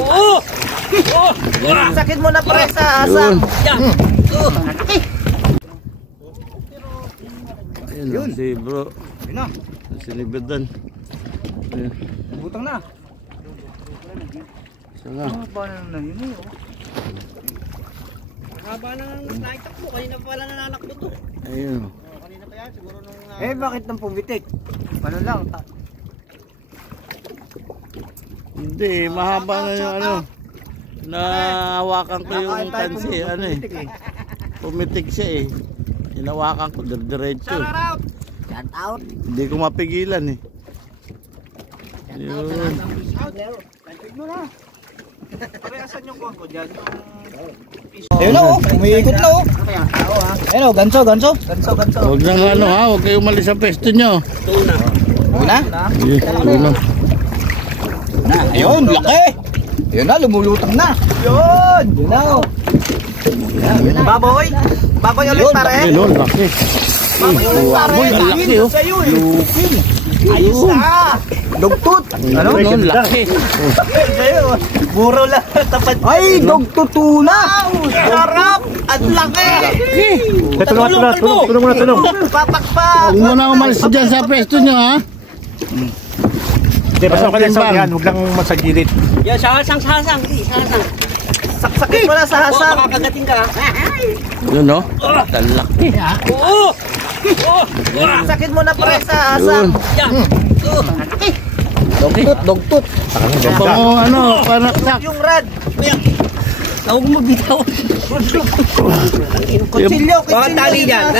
Oo! Oo! Sakit mo na pre sa asang. Ayun, si bro. Yun na. Sinigadan. Butang na. Sanga. Haba na yun eh. Haba na nagtakbo. Kanina pa pala nananakbo to. Ayun. Kanina pa yan. Siguro nung... Bakit nang pumitik? Ano lang? Hindi, mahaba na yung ano. Nahawakan ko yung tansi. Ano eh. Pumitik siya eh. Hinawakan ko, diretso. Shout out. Hindi ko mapigilan eh. Yun. Kantig mo na. Parehasan yung kuwang ko dyan. Ayun na oh, umiikot na oh. Ayun oh, ganso. Huwag nang ano ha, huwag kayo umalis sa pesto nyo. Tuna. Una? Yun. Ayun, laki. Ayun na, lumulutang na. Yun na oh. Baboy. Baboy ulit pare. Ayun, laki. Baboy ulit pare. Baboy, ang laki oh. Lukin. Ayos na. Dugtut. Ano? Ayun, laki. Buro lang tapat. Ay, dugtut tuna. Sarap. At laki. Tulong. Papakpak. Huwag mo na umalis dyan sa pesto nyo ha. Hindi, basta ka lang sa yan. Huwag lang masagilid. Yan, sahasang. Sahasang. Saksakin mo na sa hasang. Makakagating ka. Yun no? Talaki. Oo! Saksakin mo na pre sa hasang. Yan. Dugtut. Kapag ano, panaksak. Yung rad. Huwag mo bitaw. Kutsilyo. Baka tali dyan.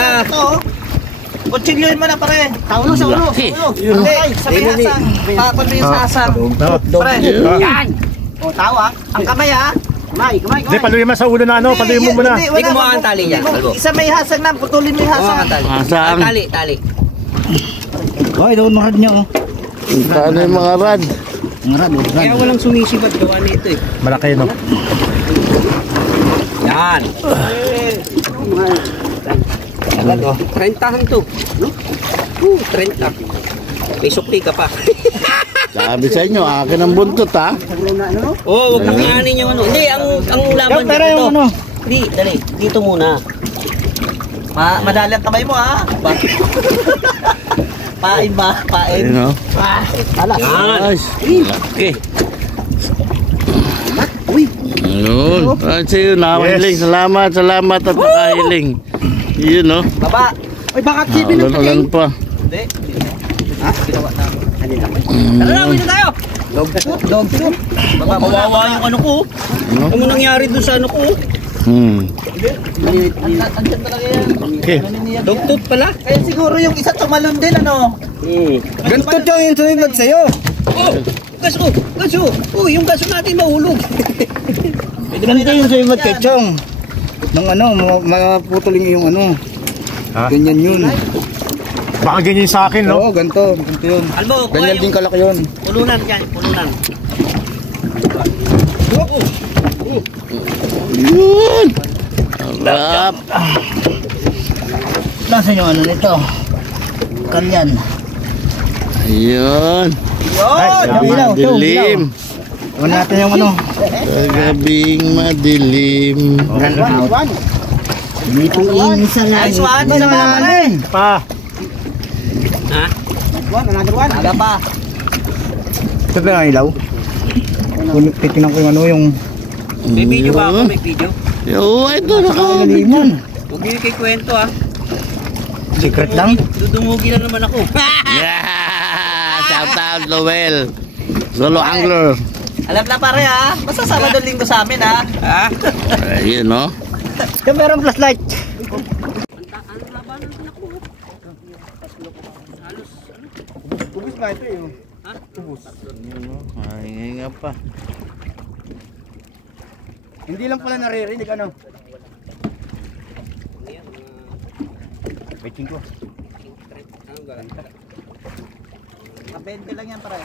Kutsilyoin mo na pare. Taulo sa ulo. Hindi, sa may hasang. Pakon mo yung sa hasang. Pre. Yan. O, tawa. Ang kamay ha. Kamay. Hindi, paluin mo sa ulo na ano. Paluin mo muna. Hindi ko mukha ang tali yan, Kalbo. Isa may hasang na. Putulin mo yung hasang. Hasang. Tali. Hoy, doon marad niyo. Paano yung mga rad? Kaya walang sumisibat gawa nito eh. Malaki, no? Yan. Agad oh. 30 to. No? 30. May sukli ka pa. Sabi sa inyo, akin ang buntot ha. Oo, huwag kakayanin yung ano. Hindi, ang laban dito. Hindi, dali. Dito muna. Madali ang kamay mo ha. Pain ba? Pain. Ayun no? Alas. Nice. Laki. Ayun. Ay, sa'yo, nakahiling. Salamat at nakahiling. Yun no? Baba. Ay, baka Ulan pa. Hindi. Ha? Ginawa na. Tara, uwi na tayo. Dog. Baba mo na. Kawawa yung ano ko. Ano nangyari doon sa ano ko? Andyan talaga yan. Okay. Dugtut pala. Kaya siguro yung isa tumalon din ano. Gantot yung sumigot sa'yo. Oh, gaso. Oh, yung gaso natin mahulog. Ganito yung sumigot kay Chong. Nang ano, maputuling yung ano. Ganyan yun. Baka ganyan sa akin, no? Oo, ganito yun. Albo, Ganyan din kalaki yun. pulunan yan, pulunan. Yun. Sarap. Nasaan yung ano nito? Kalyan. Ayun. Yun! Madilim. Huwag natin yung ano. Sa gabing madilim. Dito yung isa lang. Nice one! Isa pa rin! Pa. Ha? Another one. Aga pa. Ito ba ang ilaw? Titingnan ko yung ano yung... May video ba ako? May video? Oo, ito nakakabig dyan. Huwag niyo kay kwento ha. Secret lang? Dudumugi lang naman ako. Yeah! Shout out, Lowell. Solo angler. Alam na pare ha. Basta Sabado Linggo sa amin ha. Ha? Ayun, no? Yung merong flashlight. Ubus na ito eh. Ha? Ubus. Ay, nga pa. Hindi lang pala naririnig ano. Waiting ko. Ano ba? 20 lang yan pare.